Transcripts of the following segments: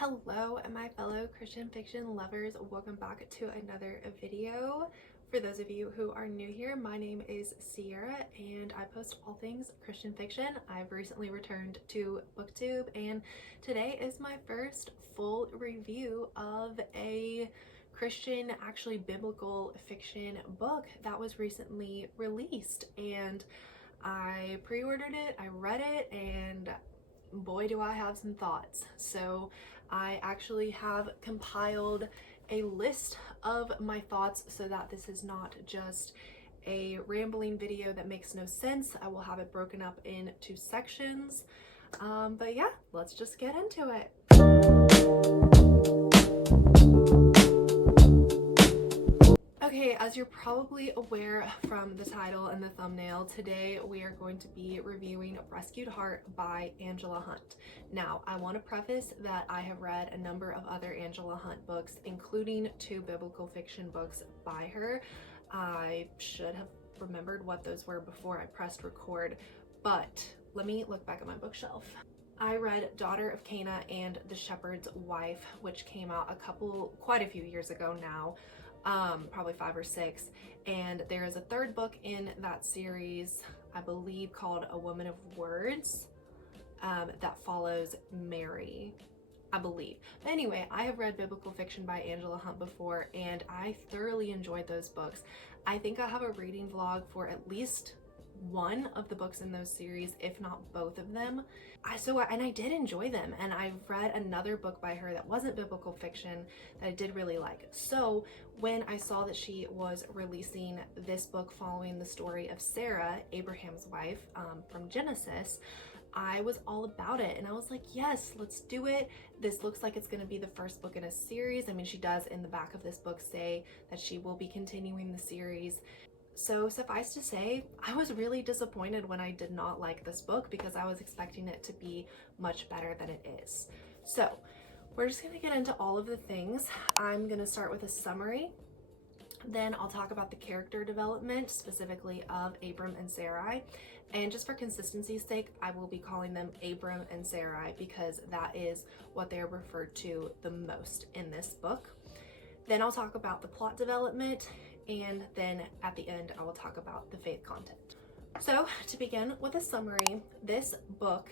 Hello, my fellow Christian fiction lovers. Welcome back to another video. For those of you who are new here, my name is Sierra and I post all things Christian fiction. I've recently returned to BookTube and today is my first full review of a Christian, actually biblical fiction book that was recently released, and I pre-ordered it, I read it, and boy do I have some thoughts. So I actually have compiled a list of my thoughts so that this is not just a rambling video that makes no sense. I will have it broken up into sections. But yeah, let's just get into it. Okay, as you're probably aware from the title and the thumbnail, today we are going to be reviewing Rescued Heart by Angela Hunt. Now, I want to preface that I have read a number of other Angela Hunt books, including 2 biblical fiction books by her. I should have remembered what those were before I pressed record, but let me look back at my bookshelf. I read Daughter of Cana and The Shepherd's Wife, which came out quite a few years ago now. Probably 5 or 6, and there is a 3rd book in that series, I believe, called A Woman of Words, that follows Mary, I believe. But anyway, I have read biblical fiction by Angela Hunt before and I thoroughly enjoyed those books. I think I have a reading vlog for at least one of the books in those series, if not both of them. And I did enjoy them, and I've read another book by her that wasn't biblical fiction that I did really like. So when I saw that she was releasing this book following the story of Sarah, Abraham's wife, from Genesis, I was all about it, and I was like, yes, let's do it. This looks like it's going to be the first book in a series. I mean, she does in the back of this book say that she will be continuing the series. So suffice to say, I was really disappointed when I did not like this book because I was expecting it to be much better than it is. So we're just going to get into all of the things. I'm going to start with a summary. Then I'll talk about the character development, specifically of Abram and Sarai. And just for consistency's sake, I will be calling them Abram and Sarai because that is what they're referred to the most in this book. Then I'll talk about the plot development, and then at the end I will talk about the faith content. So to begin with a summary, this book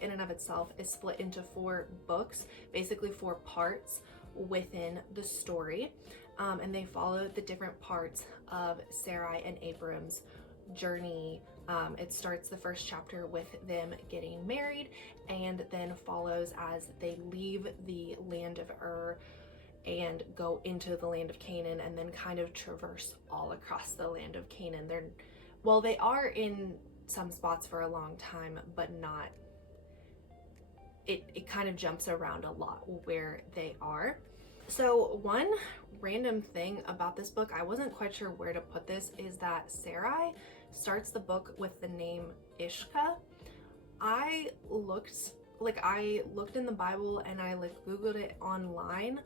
in and of itself is split into 4 books, basically 4 parts within the story, and they follow the different parts of Sarai and Abram's journey. It starts the first chapter with them getting married and then follows as they leave the land of Ur and go into the land of Canaan and then kind of traverse all across the land of Canaan. They are in some spots for a long time, but not, it kind of jumps around a lot where they are. So one random thing about this book, I wasn't quite sure where to put this, is that Sarai starts the book with the name Ishka. I looked in the Bible and I Googled it online.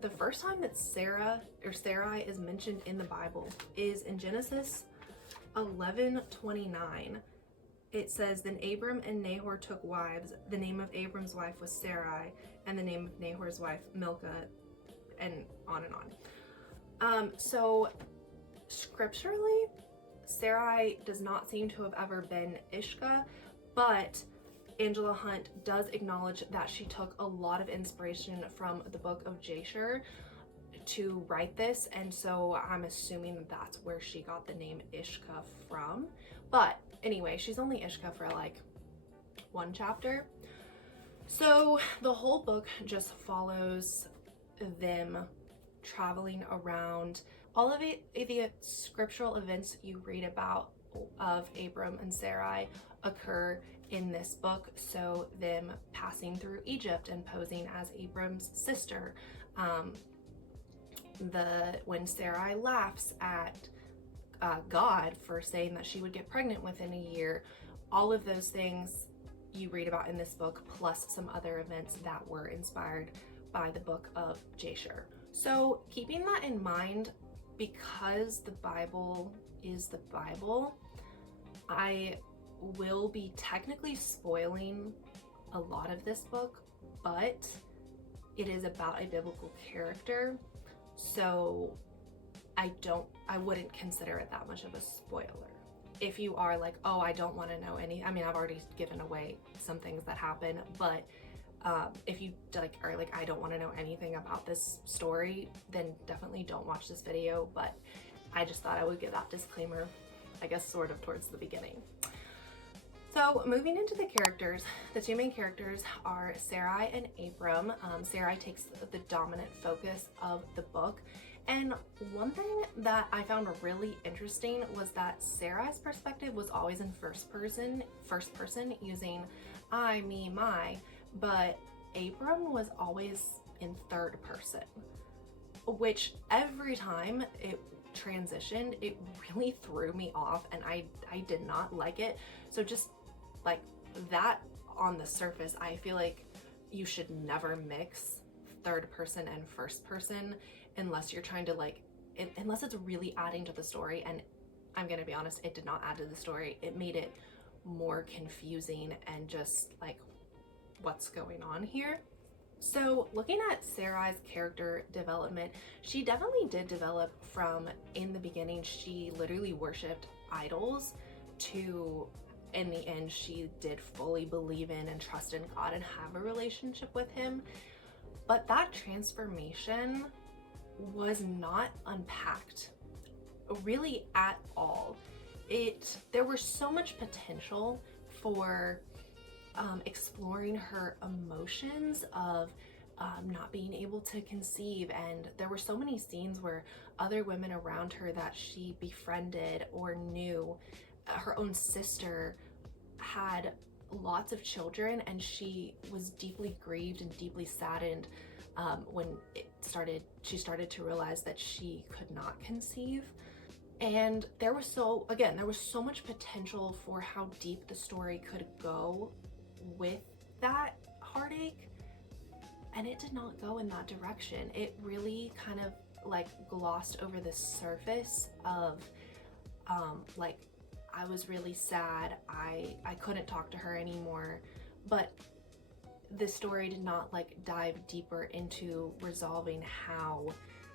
The first time that Sarai is mentioned in the Bible is in Genesis 11:29. It says, "Then Abram and Nahor took wives. The name of Abram's wife was Sarai, and the name of Nahor's wife Milcah," and on and on. So scripturally, Sarai does not seem to have ever been Ishka, but Angela Hunt does acknowledge that she took a lot of inspiration from the book of Jasher to write this, and so I'm assuming that that's where she got the name Ishka from. But anyway, she's only Ishka for like 1 chapter. So the whole book just follows them traveling around. All of the scriptural events you read about of Abram and Sarai occur in this book. So them passing through Egypt and posing as Abram's sister, when Sarai laughs at God for saying that she would get pregnant within a year, all of those things you read about in this book, plus some other events that were inspired by the book of Jasher. So keeping that in mind, because the Bible is the Bible, I will be technically spoiling a lot of this book but it is about a biblical character, so I wouldn't consider it that much of a spoiler. If you are like, oh, I don't want to know any, I mean, I've already given away some things that happen, but if you like are like, I don't want to know anything about this story, then definitely don't watch this video. But I just thought I would give that disclaimer, I guess, sort of towards the beginning. So moving into the characters, the two main characters are Sarai and Abram. Sarai takes the dominant focus of the book. And one thing that I found really interesting was that Sarai's perspective was always in first person using I, me, my, but Abram was always in third person, which every time it transitioned, it really threw me off and I did not like it. So just like that on the surface, I feel like you should never mix third person and first person unless you're trying to unless it's really adding to the story. And I'm gonna be honest, it did not add to the story. It made it more confusing and just like, what's going on here? So looking at Sarai's character development, she definitely did develop from in the beginning. She literally worshipped idols to, in the end, she did fully believe in and trust in God and have a relationship with him. But that transformation was not unpacked really at all. There was so much potential for exploring her emotions of not being able to conceive, and there were so many scenes where other women around her that she befriended or knew, her own sister had lots of children, and she was deeply grieved and deeply saddened when she started to realize that she could not conceive. And there was so much potential for how deep the story could go with that heartache, and it did not go in that direction. It really kind of like glossed over the surface of like, I was really sad, I couldn't talk to her anymore, but the story did not like dive deeper into resolving how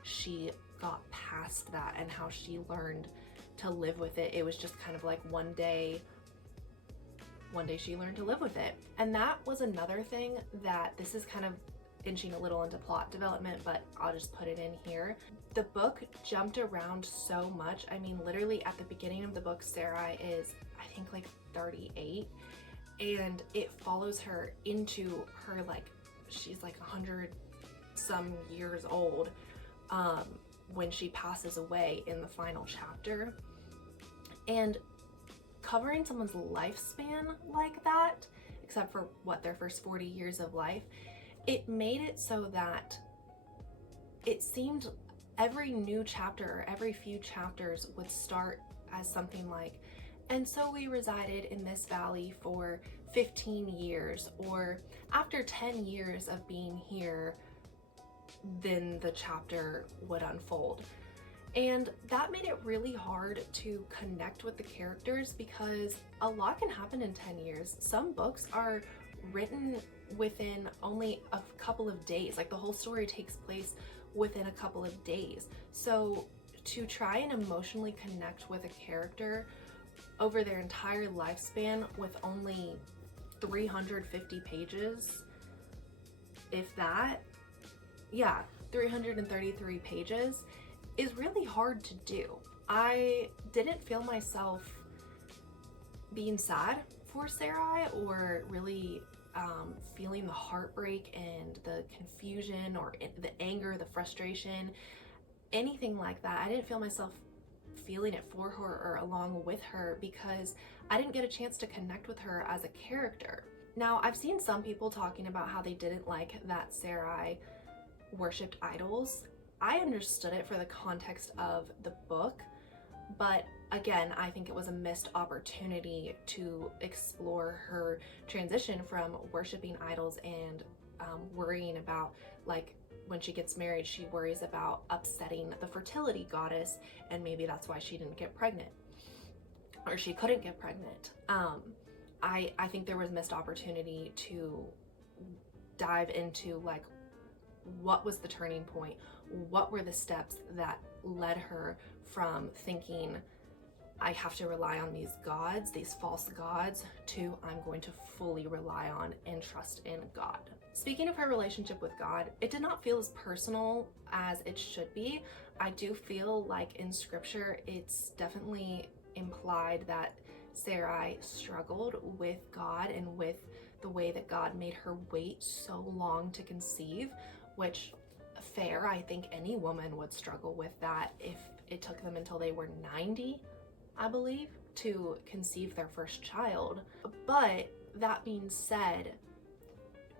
she got past that and how she learned to live with it. It was just kind of like one day she learned to live with it. And that was another thing that, this is kind of inching a little into plot development, but I'll just put it in here. The book jumped around so much. I mean, literally at the beginning of the book, Sarai is, I think, like 38, and it follows her into her, like, she's like 100 some years old when she passes away in the final chapter. And covering someone's lifespan like that, except for what, their first 40 years of life, it made it so that it seemed every new chapter or every few chapters would start as something like, and so we resided in this valley for 15 years, or after 10 years of being here, then the chapter would unfold. And that made it really hard to connect with the characters because a lot can happen in 10 years. Some books are written within only a couple of days. Like, the whole story takes place within a couple of days. So to try and emotionally connect with a character over their entire lifespan with only 350 pages, if that, 333 pages, is really hard to do. I didn't feel myself being sad for Sarai or really feeling the heartbreak and the confusion or the anger, the frustration, anything like that. I didn't feel myself feeling it for her or along with her because I didn't get a chance to connect with her as a character. Now, I've seen some people talking about how they didn't like that Sarai worshipped idols. I understood it for the context of the book, but again, I think it was a missed opportunity to explore her transition from worshiping idols and worrying about, like, when she gets married, she worries about upsetting the fertility goddess, and maybe that's why she didn't get pregnant, or she couldn't get pregnant. I think there was missed opportunity to dive into like what was the turning point, what were the steps that led her from thinking I have to rely on these gods, these false gods, to I'm going to fully rely on and trust in God. Speaking of her relationship with God, it did not feel as personal as it should be. I do feel like in scripture, it's definitely implied that Sarai struggled with God and with the way that God made her wait so long to conceive, which fair, I think any woman would struggle with that if it took them until they were 90, I believe, to conceive their first child. But that being said,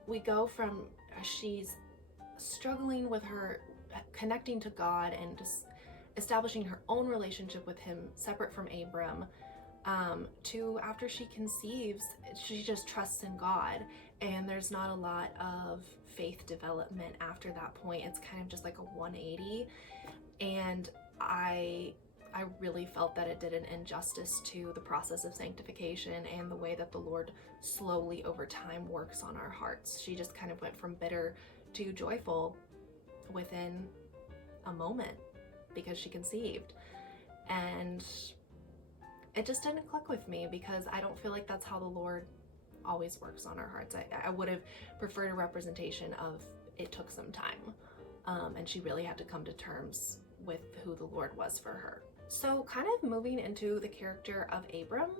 we go from she's struggling with her connecting to God and just establishing her own relationship with him separate from Abram, to after she conceives, she just trusts in God, and there's not a lot of faith development after that point. It's kind of just like a 180, and I really felt that it did an injustice to the process of sanctification and the way that the Lord slowly over time works on our hearts. She just kind of went from bitter to joyful within a moment because she conceived. And it just didn't click with me because I don't feel like that's how the Lord always works on our hearts. I would have preferred a representation of it took some time, and she really had to come to terms with who the Lord was for her. So kind of moving into the character of Abram,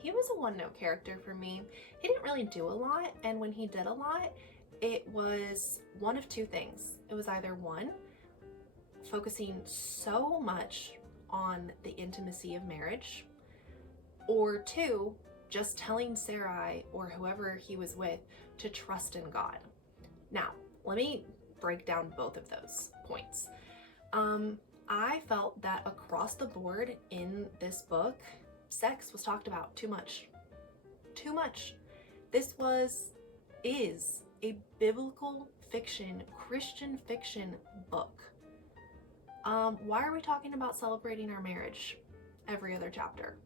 he was a one-note character for me. He didn't really do a lot, and when he did a lot, it was one of two things. It was either one, focusing so much on the intimacy of marriage, or two, just telling Sarai or whoever he was with to trust in God. Now, let me break down both of those points. I felt that across the board in this book, sex was talked about too much. Too much. This is a biblical fiction, Christian fiction book. Why are we talking about celebrating our marriage every other chapter?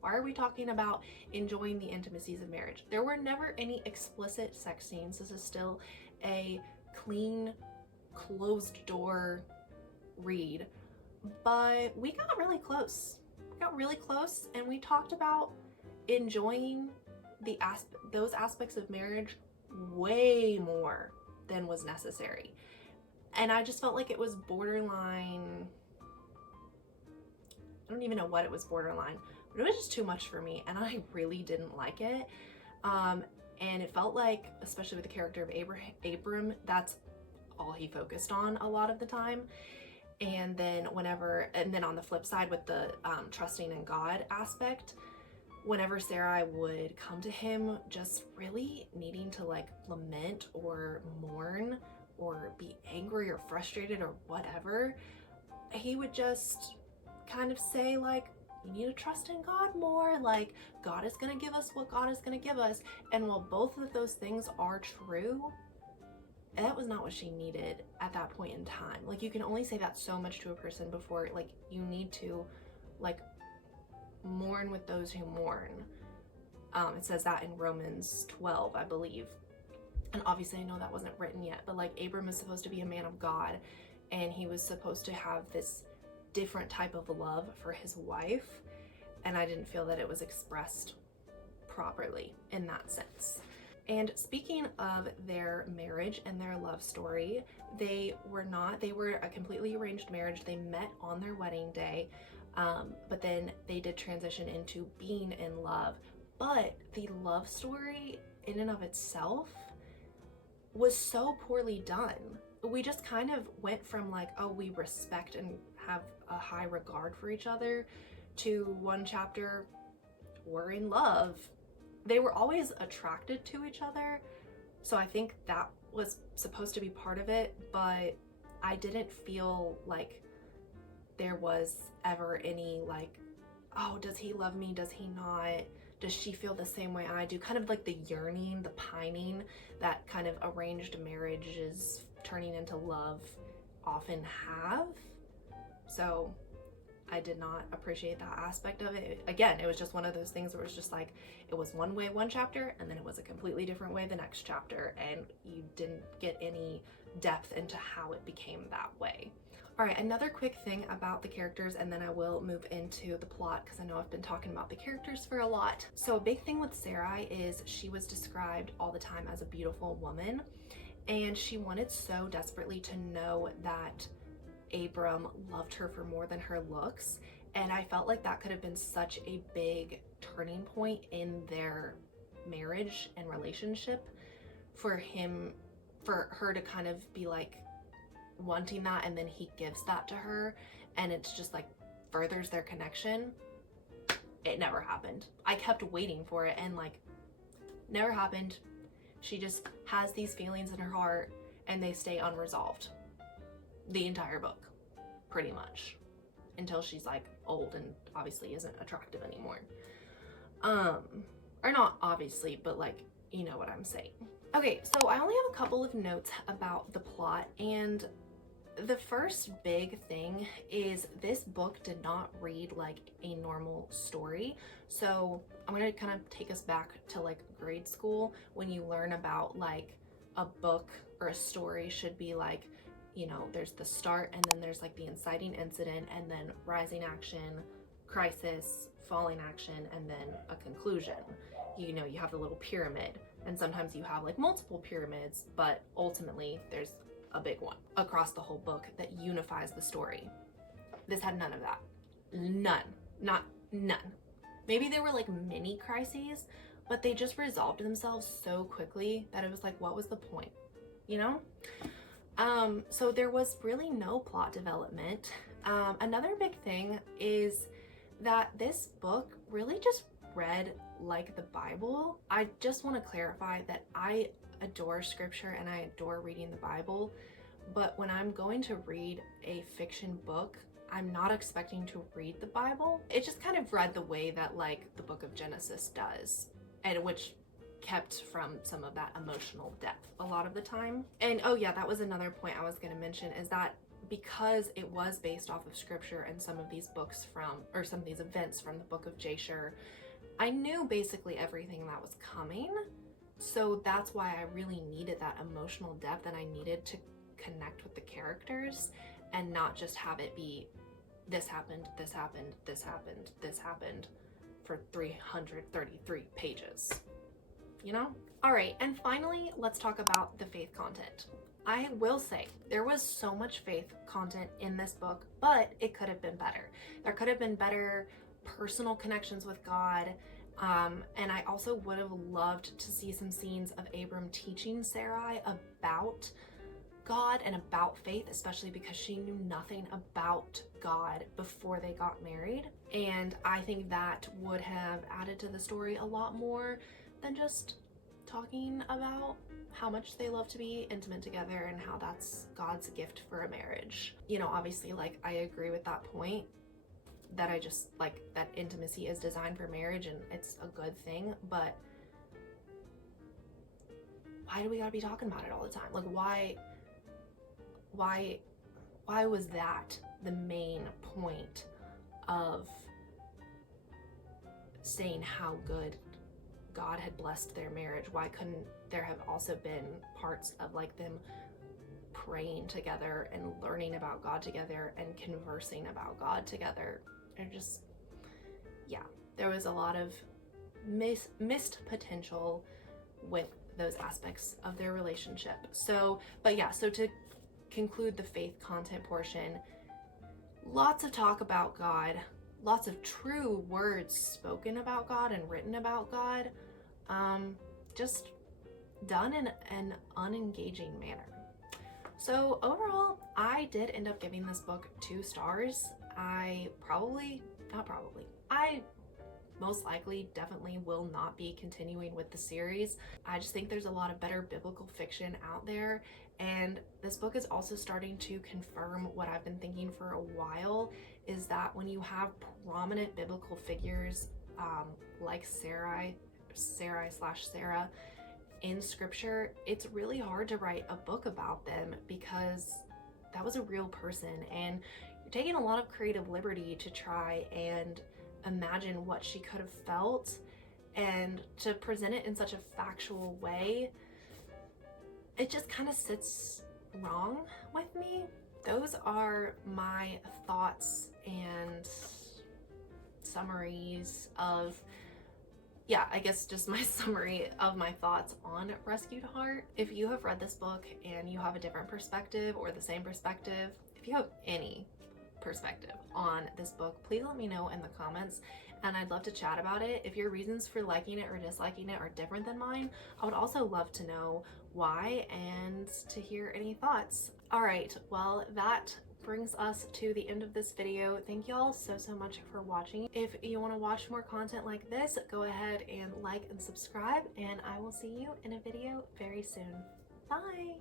Why are we talking about enjoying the intimacies of marriage? There were never any explicit sex scenes. This is still a clean, closed door read. But we got really close. And we talked about enjoying those aspects of marriage way more than was necessary. And I just felt like it was borderline. I don't even know what it was borderline, but it was just too much for me, and I really didn't like it. And it felt like, especially with the character of Abram, that's all he focused on a lot of the time. And then on the flip side with the trusting in God aspect, whenever Sarai would come to him just really needing to like lament or mourn or be angry or frustrated or whatever, he would just kind of say like, you need to trust in God more, like God is gonna give us what God is gonna give us. And while both of those things are true, that was not what she needed at that point in time. Like, you can only say that so much to a person before, like, you need to, like, mourn with those who mourn. It says that in Romans 12, I believe. And obviously I know that wasn't written yet, but like, Abram is supposed to be a man of God, and he was supposed to have this different type of love for his wife, and I didn't feel that it was expressed properly in that sense. And speaking of their marriage and their love story, they were a completely arranged marriage. They met on their wedding day, but then they did transition into being in love. But the love story in and of itself was so poorly done. We just kind of went from like, oh, we respect and have a high regard for each other, to one chapter, we're in love. They were always attracted to each other, so I think that was supposed to be part of it, but I didn't feel like there was ever any like, oh, does he love me, does he not, does she feel the same way I do, kind of like the yearning, the pining that kind of arranged marriages turning into love often have. So I did not appreciate that aspect of it. Again, it was just one of those things where it was just like, it was one way one chapter, and then it was a completely different way the next chapter, and you didn't get any depth into how it became that way. All right, another quick thing about the characters, and then I will move into the plot because I know I've been talking about the characters for a lot. So a big thing with Sarai is she was described all the time as a beautiful woman, and she wanted so desperately to know that Abram loved her for more than her looks. And I felt like that could have been such a big turning point in their marriage and relationship for her to kind of be like wanting that, and then he gives that to her, and it's just like furthers their connection. It never happened. I kept waiting for it, and like never happened. She just has these feelings in her heart, and they stay unresolved the entire book, pretty much, until she's like old and obviously isn't attractive anymore. Or not obviously, but like, you know what I'm saying. Okay, so I only have a couple of notes about the plot, and the first big thing is this book did not read like a normal story. So I'm gonna kind of take us back to like grade school, when you learn about like a book or a story should be like, you know, there's the start, and then there's like the inciting incident, and then rising action, crisis, falling action, and then a conclusion. You know, you have the little pyramid, and sometimes you have like multiple pyramids, but ultimately there's a big one across the whole book that unifies the story. This had none of that. None. Maybe there were like mini crises, but they just resolved themselves so quickly that it was like, what was the point? You know? So there was really no plot development. Another big thing is that this book really just read like the Bible. I just want to clarify that I adore scripture and I adore reading the Bible, but when I'm going to read a fiction book, I'm not expecting to read the Bible. It just kind of read the way that like the book of Genesis does, and which kept from some of that emotional depth a lot of the time. And oh yeah, that was another point I was going to mention, is that because it was based off of scripture and some of these books from, or some of these events from the book of Jasher, I knew basically everything that was coming. So that's why I really needed that emotional depth, and I needed to connect with the characters and not just have it be this happened, this happened, this happened, this happened for 333 pages, you know? All right, and finally, let's talk about the faith content. I will say there was so much faith content in this book, but it could have been better. There could have been better personal connections with God. And I also would have loved to see some scenes of Abram teaching Sarai about God and about faith, especially because she knew nothing about God before they got married. And I think that would have added to the story a lot more than just talking about how much they love to be intimate together and how that's God's gift for a marriage. You know, obviously, like, I agree with that point, that I just like that intimacy is designed for marriage and it's a good thing, but why do we gotta be talking about it all the time? Like, why was that the main point of saying how good God had blessed their marriage? Why couldn't there have also been parts of like them praying together and learning about God together and conversing about God together? And just, yeah, there was a lot of missed potential with those aspects of their relationship. So, but yeah, so to conclude the faith content portion, lots of talk about God, lots of true words spoken about God and written about God, just done in an unengaging manner. So overall, I did end up giving this book 2 stars. I most likely definitely will not be continuing with the series. I just think there's a lot of better biblical fiction out there, and this book is also starting to confirm what I've been thinking for a while, is that when you have prominent biblical figures like Sarai / Sarah in scripture, it's really hard to write a book about them because that was a real person, and you're taking a lot of creative liberty to try and imagine what she could have felt and to present it in such a factual way. It just kind of sits wrong with me. Those are my thoughts and summaries of, yeah, I guess just my summary of my thoughts on Rescued Heart. If you have read this book and you have a different perspective or the same perspective, if you have any perspective on this book, please let me know in the comments, and I'd love to chat about it. If your reasons for liking it or disliking it are different than mine, I would also love to know why and to hear any thoughts. All right, well, that brings us to the end of this video. Thank y'all so much for watching. If you want to watch more content like this, go ahead and like and subscribe, and I will see you in a video very soon. Bye.